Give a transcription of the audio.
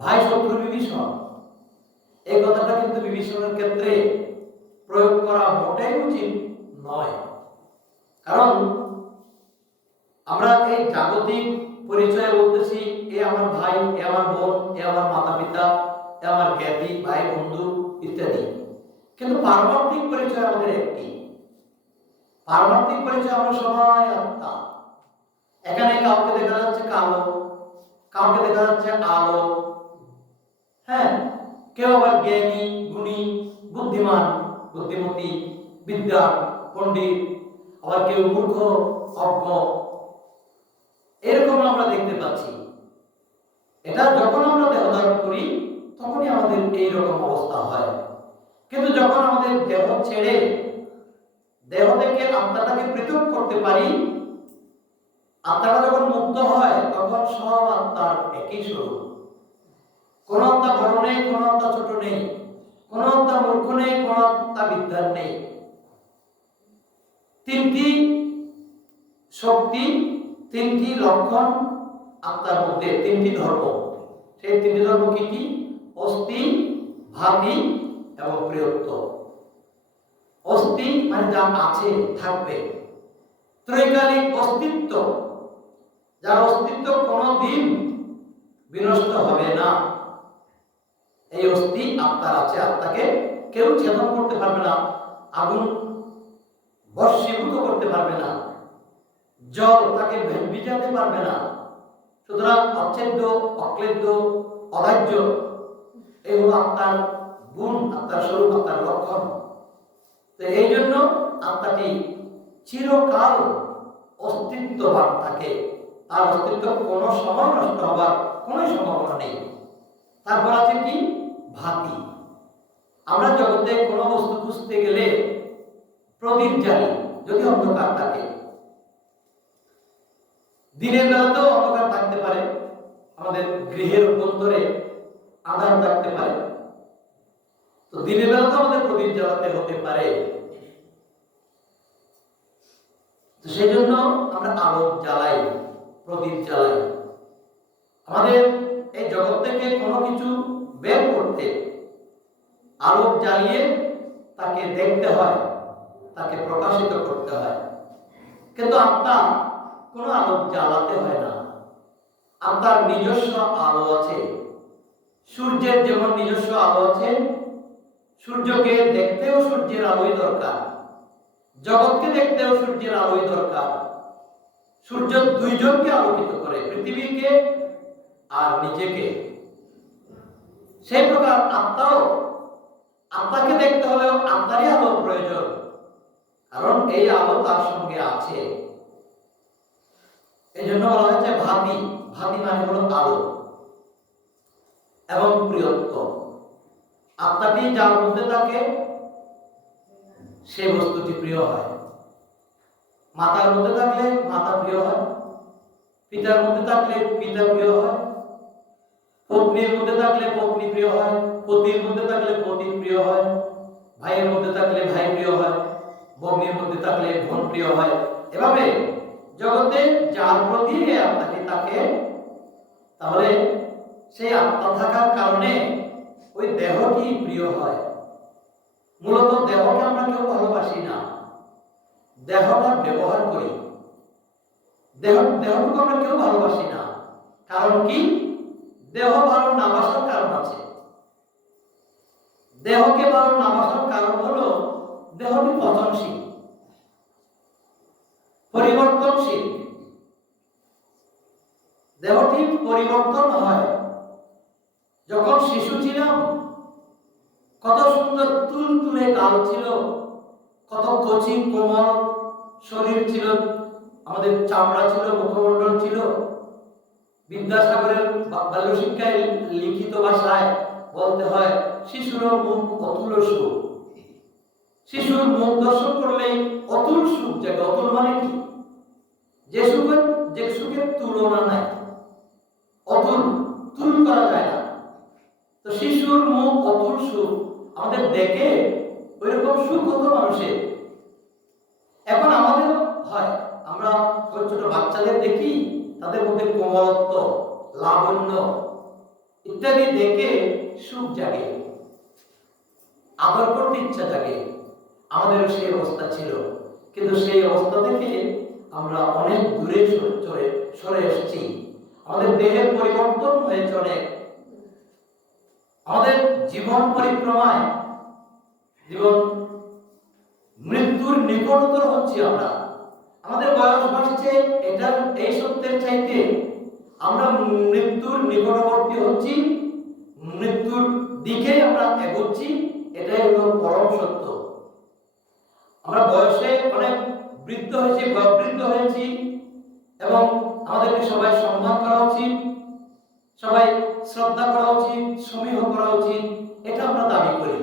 ভাই শত্রু বিভীষণ, এই কথাটা কিন্তু বিভীষণের ক্ষেত্রে প্রয়োগ করা মোটেই উচিত নয়। কারণ আমরা এই জাগতিক পরিচয়ে বলতেছি এ আমার ভাই, এ আমার বোন, এ আমার মাতা পিতা, এ আমার জ্ঞাতি ভাই বন্ধু ইত্যাদি, কিন্তু পারমার্থিক পরিচয় আমাদের একটি। পারমার্থিক পরিচয় আমরা সবাই আত্মা। এখানে কাউকে দেখা যাচ্ছে কালো, কাউকে দেখা যাচ্ছে আলো, হ্যাঁ, কেউ আবার জ্ঞানী গুণী বুদ্ধিমান বুদ্ধিমতী বিদ্যান পণ্ডিত, আবার কেউ মূর্খ অজ্ঞ, এরকম আমরা দেখতে পাচ্ছি। এটা যখন আমরা দেহ ধারণ করি তখনই আমাদের এইরকম অবস্থা হয়। কিন্তু যখন আমাদের দেহ ছেড়ে দেহ থেকে আত্মাটাকে পৃথক করতে পারি, আত্মাটা যখন মুক্ত হয় তখন সব আত্মার একই স্বরূপ। কোন আত্মা বড় নেই, কোন আত্মা ছোট নেই, কোন আত্মা মূর্খ নেই, কোন আত্মা বিদ্বান নেই। তিনটি শক্তি, তিনটি লক্ষণ আত্মার মধ্যে, তিনটি ধর্ম। সেই তিনটি ধর্ম কি কি? অস্থি, ভাতি এবং প্রিয়ত্ব। অস্থি মানে যা আছে থাকবে, ত্রৈকালিক অস্তিত্ব, যার অস্তিত্ব কোনদিন বিনষ্ট হবে না, এই অস্থি আত্মার আছে। আত্মাকে কেউ ছেদন করতে পারবে না, আগুন বর্ষীভূত করতে পারবে না, জল তাকে ভিজাতে পারবে না। সুতরাং অচ্ছেদ্য, অক্লেদ্য, অধার্য, এই হলো আত্মার গুণ, আত্মার স্বরূপ, আত্মার লক্ষণ। তো এই জন্য আত্মাটি চিরকাল অস্তিত্ববান থাকে, তার অস্তিত্ব কোনো সময় নষ্ট হবার কোনো সম্ভাবনা নেই। তারপর আছে কি? ভাতি। আমরা জগতে কোনো বস্তু খুঁজতে গেলে প্রদীপ জ্বালি, যদি অন্ধকার থাকে। দিনের বেলাতেও অন্ধকার থাকতে পারে, আমাদের গৃহের অভ্যন্তরে আধার থাকতে পারে, তো দিনের বেলাতেও আমাদের প্রদীপ জ্বালাতে হতে পারে। তো সেই জন্য আমরা আলো জ্বালাই, প্রদীপ জ্বালাই। আমাদের এই জগৎ থেকে কোনো কিছু বের করতে আলোক জ্বালিয়ে তাকে দেখতে হয়, তাকে প্রকাশিত করতে হয়। কিন্তু আত্মা কোনো আলোক জ্বালাতে হয় না, আত্মার নিজস্ব আলো আছে। সূর্যের যেমন নিজস্ব আলো আছে, সূর্যকে দেখতেও সূর্যের আলোই দরকার, জগৎকে দেখতেও সূর্যের আলোই দরকার। সূর্য দুইজনকে আলোকিত করে, পৃথিবীকে আর নিজেকে। সেই প্রকার আত্মাও, আত্মাকে দেখতে হলেও আত্মারই আলো প্রয়োজন, কারণ এই আলো তার সঙ্গে আছে। এই জন্য বলা হয়েছে ভাতি। ভাতি মানে হলো আলো এবং প্রিয়ত্ব। আত্মাটি যার মধ্যে থাকে সেই বস্তুটি প্রিয় হয়। মাতার মধ্যে থাকলে মাতা প্রিয় হয়, পিতার মধ্যে থাকলে পিতা প্রিয় হয়, পত্নীর মধ্যে থাকলে পত্নী প্রিয় হয়, পতির মধ্যে থাকলে পতি প্রিয় হয়, ভাইয়ের মধ্যে থাকলে ভাই প্রিয় হয়, বোনের মধ্যে থাকলে বোন প্রিয় হয়। এভাবে জগতে যার প্রতি আত্মাটি থাকে, তাহলে সেই আত্মা থাকার কারণে ওই দেহটি প্রিয় হয়। মূলত দেহকে আমরা কেউ ভালোবাসি না, দেহটা ব্যবহার করি। দেহটুকু আমরা কেউ ভালোবাসি না। কারণ কি? দেহ ভালো না বাসার কারণ আছে। দেহকে ভালো না বাসার কারণ হলো দেহটি পতনশীল, পরিবর্তনশীল। দেহটি পরিবর্তন হয়। যখন শিশু ছিলাম কত সুন্দর তুলতুলে গাল ছিল, কত কচি কোমল শরীর ছিল, আমাদের চামড়া ছিল, মুখমণ্ডল ছিল। বিদ্যাসাগরের বাল্য শিক্ষায় লিখিত ভাষায় বলতে হয় শিশুর মুখ অতুল সুখ। শিশুর মুখ দর্শন করলেই অতুল সুখ জাগে। অতুল মানে কি? যে সুখের তুলনা নাই, অতুল, তুল করা যায় না। তো শিশুর মুখ অতুল সুখ, আমাদের দেখে ওইরকম সুখ হতো মানুষের। এখন আমাদের হয়, আমরা ছোট ছোট বাচ্চাদের দেখি, তাদের মধ্যে কোমলত্ব, লাবণ্য, ইত্যাদি দেখে সুখ জাগে, আদর করতে ইচ্ছা জাগে। আমাদেরও সেই অবস্থা ছিল, কিন্তু সেই অবস্থা থেকে আমরা অনেক দূরে সরে এসেছি। আমাদের দেহের পরিবর্তন হয়েছে অনেক। আমাদের জীবন পরিক্রমায় জীবন মৃত্যুর নিকটতর হচ্ছি আমরা। আমাদের বয়স বাড়ছে, এটা এই সত্যের চাইতে আমরা মৃত্যুর নিকটবর্তী হচ্ছি, মৃত্যুর দিকে আমরা এগোচ্ছি, এটাই হলো পরম সত্য। আমরা বয়সে অনেক বৃদ্ধ হয়েছি এবং আমাদেরকে সবাই সম্মান করা উচিত, সবাই শ্রদ্ধা করা উচিত, সমীহ করা উচিত, এটা আমরা দাবি করি।